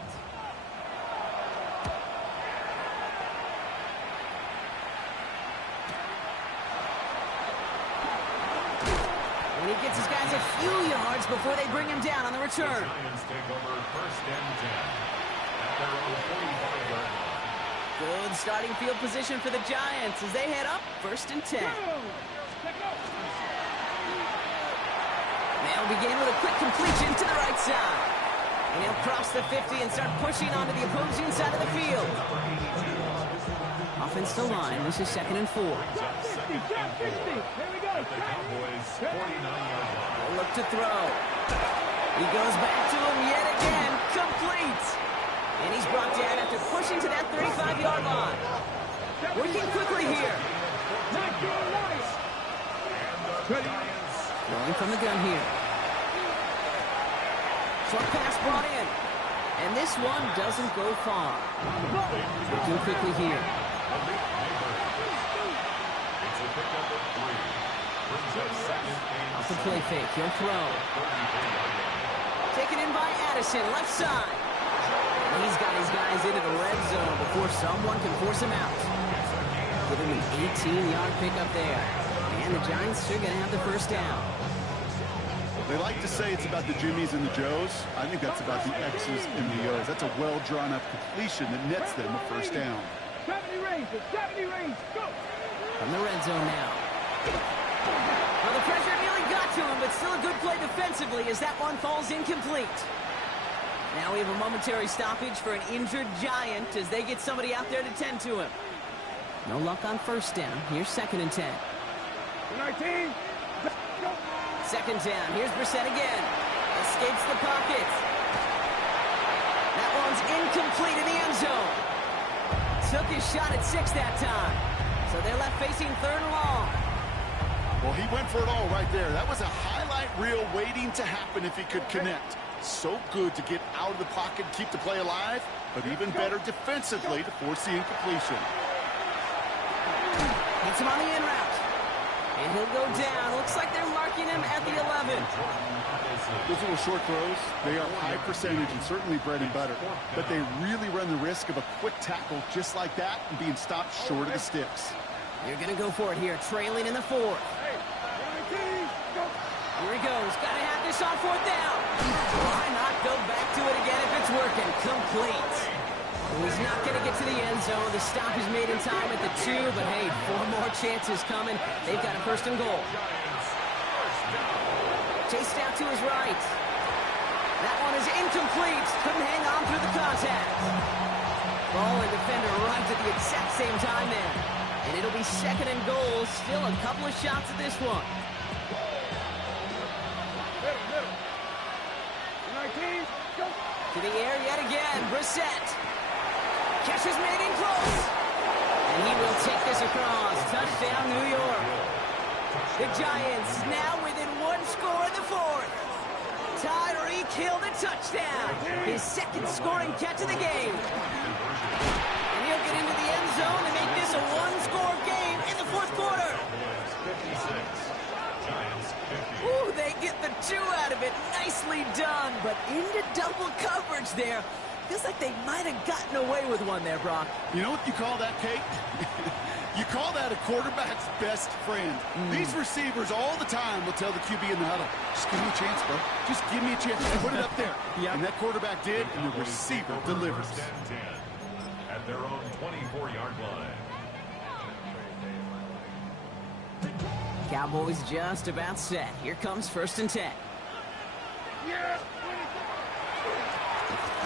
And he gets his guys a few yards before they bring him down on the return. Giants take over first and 10 at their own 45-yard line. Good starting field position for the Giants as they head up 1st and 10. They'll begin with a quick completion to the right side. And he'll cross the 50 and start pushing onto the opposing side of the field. Offense to line. This is 2nd and 4. Here we go. The Cowboys 49-yard line. Look to throw. He goes back to him yet again. Complete. And he's brought down after pushing to that 35-yard line. Working quickly here. Going from the gun here. Short pass brought in. And this one doesn't go far. Working quickly here. It's a pickup of 3. Brings up 2nd and Off the play fake. He'll throw. Taken in by Addison, left side. He's got his guys into the red zone before someone can force him out. Give him an 18-yard pickup there. And the Giants are going to have the first down. They like to say it's about the Jimmies and the Joes. I think that's about the X's and the O's. That's a well-drawn-up completion that nets them a first down. 70 range, go! From the red zone now. Well, the pressure nearly got to him, but still a good play defensively as that one falls incomplete. Now we have a momentary stoppage for an injured Giant as they get somebody out there to tend to him. No luck on first down. Here's 2nd and 10. 19. Second down. Here's Brissett again. Escapes the pocket. That one's incomplete in the end zone. Took his shot at 6 that time. So they're left facing 3rd and long. Well, he went for it all right there. That was a highlight reel waiting to happen if he could connect. So good to get out of the pocket and keep the play alive, but even better defensively to force the incompletion. Hits him on the in route. And he'll go down. Looks like they're marking him at the 11. Those little short throws, they are high percentage and certainly bread and butter, but they really run the risk of a quick tackle just like that and being stopped short of the sticks. You're going to go for it here, trailing in the 4th. Here he goes. Got to have this on 4th down. Why not go back to it again if it's working? Complete. He's not going to get to the end zone. The stop is made in time at the 2, but hey, 4 more chances coming. They've got a 1st and goal. Chased out to his right. That one is incomplete. Couldn't hang on through the contact. Ball and defender arrived at the exact same time there. And it'll be 2nd and goal. Still a couple of shots at this one. Middle. 19. Go. To the air yet again. Brissett. Catch is made in close. And he will take this across. Touchdown, New York. The Giants now within 1 score in the 4th. Tyreek Hill the touchdown. His 2nd scoring catch of the game. And he'll get into the end zone to make this a 1-score game in the 4th quarter. Ooh, they get the 2 out of it. Nicely done, but into double coverage there. Feels like they might have gotten away with one there, Brock. You know what you call that, Kate? You call that a quarterback's best friend. These receivers all the time will tell the QB in the huddle, just give me a chance, bro. Just give me a chance. Put it up there. Yep. And that quarterback did, and the receiver delivers. At their own 24-yard line. Cowboys just about set. Here comes 1st and 10. Yeah.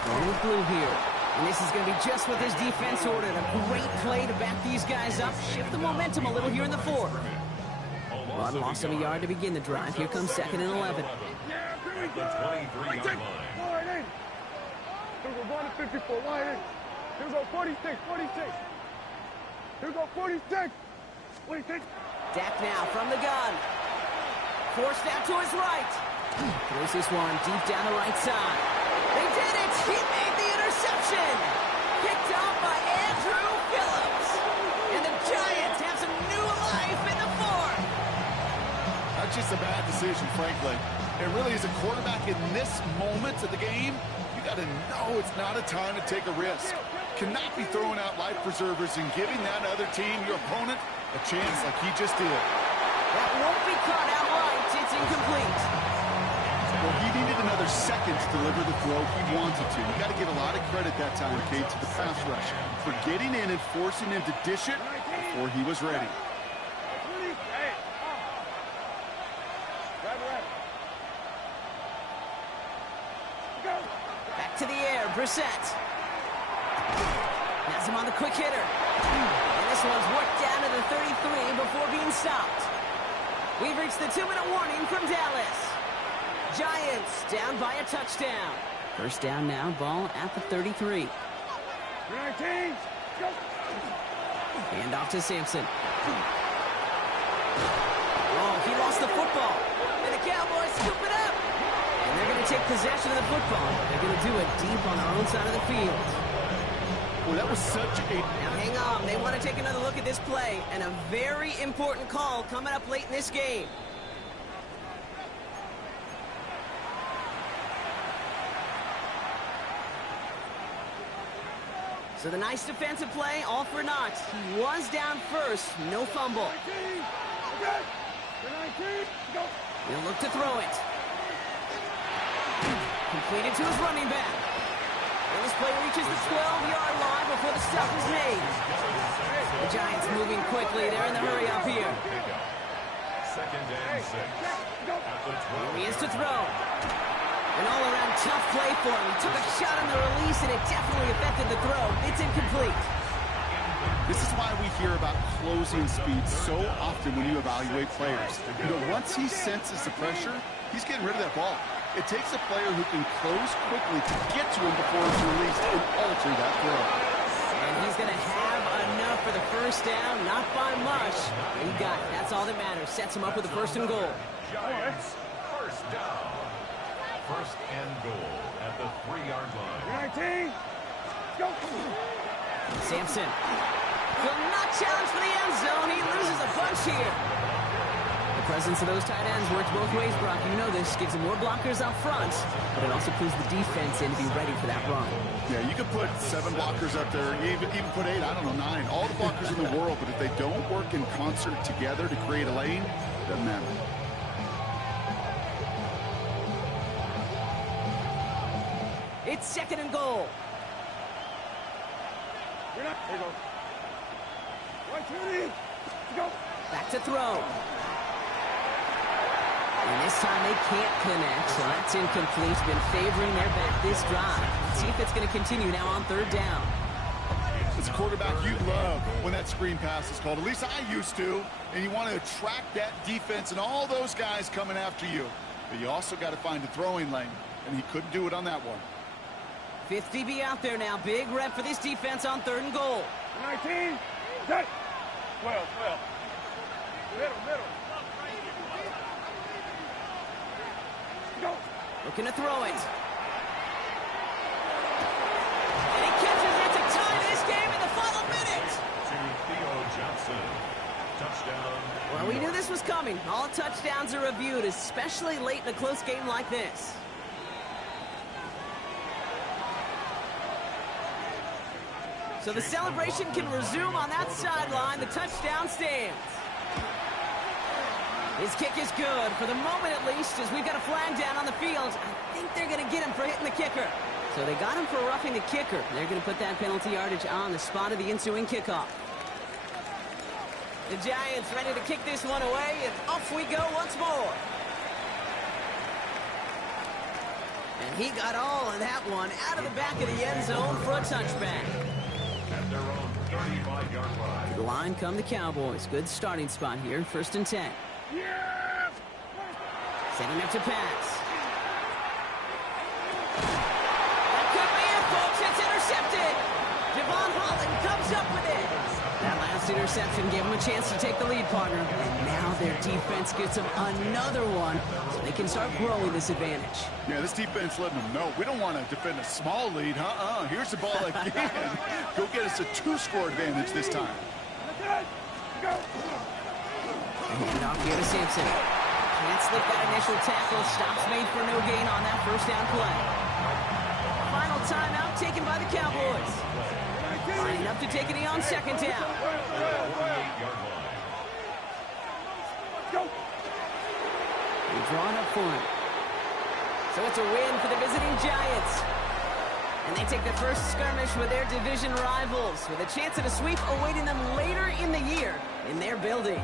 Going with blue here. And this is going to be just what this defense ordered. A great play to back these guys up. Shift the momentum a little here in the 4th. One loss of a yard to begin the drive. Here comes 2nd and 11. Yeah, here we go. 23-yard line. Line in. Here we go, 154, line in. Here we go, 46. Here we go, 46. 46. Dak now from the gun. Forced out to his right. Throws this one deep down the right side. They did it! He made the interception! Picked off by Andrew Phillips. And the Giants have some new life in the 4th. That's just a bad decision, frankly. It really is a quarterback in this moment of the game. You got to know it's not a time to take a risk. Cannot be throwing out life preservers and giving that other team, your opponent, a chance like he just did. That won't be caught outright. It's incomplete. Well, he needed another second to deliver the throw he wanted to. You got to give a lot of credit that time, Kate, to the pass rush for getting in and forcing him to dish it before he was ready. Back to the air, Brissett. Has him on the quick hitter. And this one's worked down to the 33 before being stopped. We've reached the 2-minute warning from Dallas. Giants down by a touchdown. First down now, ball at the 33. 19. Go. Hand off to Sampson. Oh, he lost the football. And the Cowboys scoop it up. And they're going to take possession of the football. They're going to do it deep on their own side of the field. Well, that was such a... Now hang on. They want to take another look at this play. And a very important call coming up late in this game. So the nice defensive play, all for naught. He was down first, no fumble. 19. Okay. 19. Go. He'll look to throw it. Completed to his running back. And this play reaches the 12-yard line before the stop is made. The Giants moving quickly. They're in the hurry up here. Second and 6. At the 12. He is to throw. An all-around tough play for him. He took a shot on the release, and it definitely affected the throw. It's incomplete. This is why we hear about closing speed so often when you evaluate players. Once he senses the pressure, he's getting rid of that ball. It takes a player who can close quickly to get to him before it's released and alter that throw. And he's going to have enough for the first down, not by much. He got it. That's all that matters. Sets him up with a 1st and goal. Giants, first down. 1st and goal at the 3-yard line. 19. Go. Sampson will not challenge for the end zone. He loses a bunch here. The presence of those tight ends works both ways, Brock. You know this. Gives them more blockers up front, but it also puts the defense in to be ready for that run. Yeah, you could put 7 blockers up there, even put 8, I don't know, 9. All the blockers in the world, but if they don't work in concert together to create a lane, it doesn't matter. It's 2nd and goal. You're not. There you go. 120. Go. Back to throw. And this time they can't connect, so that's incomplete. Been favoring their back this drive. Let's see if it's going to continue now on 3rd down. As a quarterback, you love when that screen pass is called. At least I used to. And you want to attract that defense and all those guys coming after you. But you also got to find a throwing lane, and he couldn't do it on that one. 5th DB out there now. Big rep for this defense on 3rd and goal. 19. Set. 12. Middle. Go. Looking to throw it. And he catches it to tie this game in the final minute. To Theo Johnson. Touchdown. Well, we knew this was coming. All touchdowns are reviewed, especially late in a close game like this. So the celebration can resume on that sideline. The touchdown stands. His kick is good, for the moment at least, as we've got a flag down on the field. I think they're going to get him for hitting the kicker. So they got him for roughing the kicker. They're going to put that penalty yardage on the spot of the ensuing kickoff. The Giants ready to kick this one away, and off we go once more. And he got all of that one out of the back of the end zone for a touchback. At their own 35-yard line. The line come the Cowboys. Good starting spot here. 1st and 10. Yeah. Setting up to pass. That could be it, folks. It's intercepted. Javon Holland comes up with it. That last interception gave him a chance to take the lead, partner. And now their defense gets them another one, so they can start growing this advantage. Yeah, this defense letting them know we don't want to defend a small lead. Here's the ball again. Go get us a 2-score advantage this time. Go. And off here to Sampson. Can't slip that initial tackle. Stops made for no gain on that 1st down play. Final timeout taken by the Cowboys. Lining up to take it on 2nd down. 48-yard line. Go. They're drawn up for him. So it's a win for the visiting Giants. And they take the first skirmish with their division rivals, with a chance at a sweep awaiting them later in the year in their building.